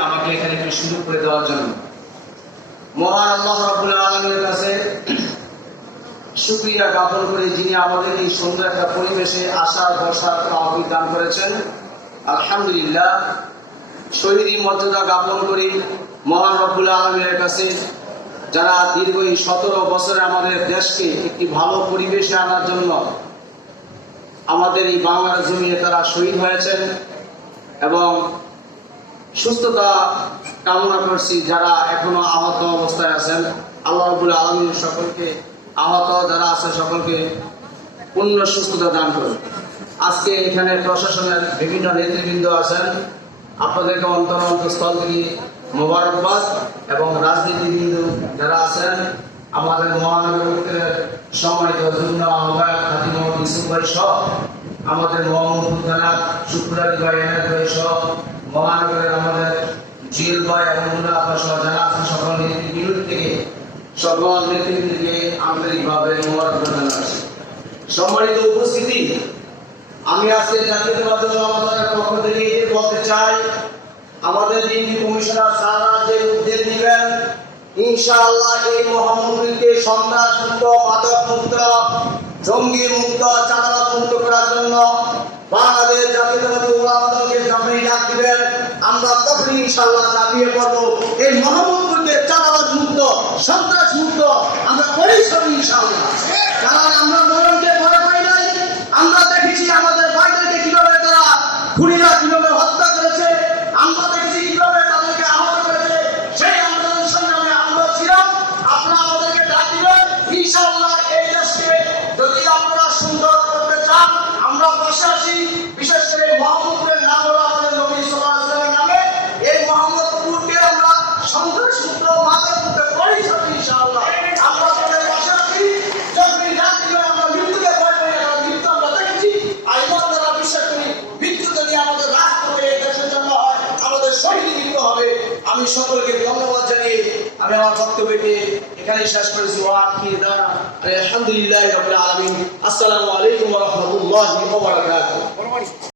আমাকে এখানে একটু সুযোগ করে দেওয়ার জন্য মহান আল্লাহ রাব্বুল আলামিনের কাছে শুকরিয়া জ্ঞাপন করি, যিনি আমাদের এই সুন্দর একটা পরিবেশে আসার বসার তৌফিক দান করেছেন। আলহামদুলিল্লাহ, শহীদি মর্যাদা জ্ঞাপন করি মহান রব্বুল আলামিনের কাছে, যারা দীর্ঘ এই 17 বছরে আমাদের দেশকে একটি ভালো পরিবেশে আনার জন্য আমাদের এই বাংলার জমিনে তারা শহীদ হয়েছেন। এবং সুস্থতা কামনা করছি যারা এখনো আহত অবস্থায় আছেন, আল্লাহ রাব্বুল আলামিন সকলকে আহত যারা আছে সকলকে পূর্ণ সুস্থতা দান করুন। আজকে এখানে প্রশাসনের বিভিন্ন নেতৃবৃন্দ আছেন, আপনাদেরকে অন্তরস্থল থেকে মোবারকবাদ। এবং রাজনীতিবৃন্দ যারা আছেন, আমাদের মহানগরের সম্মানিত যুগ্ম আহ্বায়ক খাদিম ইউসুফ ভাই সহ, আমাদের মোহাম্মদপুর থানা শুক্রালী ভাই এনায়েত ভাই সহ, মহানগরের আমাদের জিল ভাই এবং সহ যারা আছেন সকল নেতৃবৃন্দ থেকে সকল নেতৃবৃন্দকে আন্তরিকভাবে মোবারকবাদ জানাচ্ছি। সম্মানিত উপস্থিতি, আমি আজকে জাতীয়তাবাদী দলের পক্ষ থেকে বলতে চাই, আমাদের ডিএমপি কমিশনার স্যাররা যে উদ্যোগ নেবেন, ইনশাআল্লাহ এই মহামন্ত্রীকে সন্ত্রাস মুক্ত, মাদক মুক্ত, জঙ্গি মুক্ত, চাঁদাবাজ মুক্ত করার জন্য বাংলাদেশ জাতীয়তাবাদী ওলামা দলকে যখনই ডাক দিবেন, আমরা তখনই ইনশাআল্লাহ ঝাঁপিয়ে পড়বো এই মহামন্ত্রীকে চাঁদাবাজ মুক্ত, সন্ত্রাস মুক্ত আমরা পরিশ্রম ইনশাআল্লাহ। কারণ আমরা মরণকে ভয় পাই নাই, আমরা দেখেছি আমাদের ভাইদেরকে কিভাবে তারা খুনিরা কিভাবে হত্যা করেছে, আমরা দেখেছি কিভাবে তাদেরকে আহত করেছে। সেই আন্দোলন সংগ্রামে আমরা ছিলাম। আপনারা আমাদেরকে ডাক দিবেন, ইনশাআল্লাহ এই দেশকে যদি আমরা সুন্দর করতে চান আমরা পাশে আসি। বিশেষ করে মোহাম্মদের নাম হলো আমাদের নবী সাল্লাল্লাহু আলাইহি ওয়াসাল্লামের নামে এই মোহাম্মদপুরকে আমরা সন্ত্রাস মুক্ত, মাদক মুক্ত করেই সব ইনশাআল্লাহ। আমরা আপনাদের পাশে আছি। যখনই ডাক দিবেন আমরা মৃত্যুকে ভয় পাই না, মৃত্যু আমরা দেখেছি। আর ইমানদাররা বিশ্বাস করি মৃত্যু যদি আমাদের রাজপথে এই দেশের জন্য হয়, আমাদের শহীদ মৃত্যু হবে। আমি সকলকে ধন্যবাদ জানিয়ে আমি আমার বক্তব্যকে এখানে শেষ করেছি। আলহামদুলিল্লাহি রাব্বিল আলামিন। আসসালামু আলাইকুম ওয়া রাহমাতুল্লাহি ওয়া বারাকাতুহু।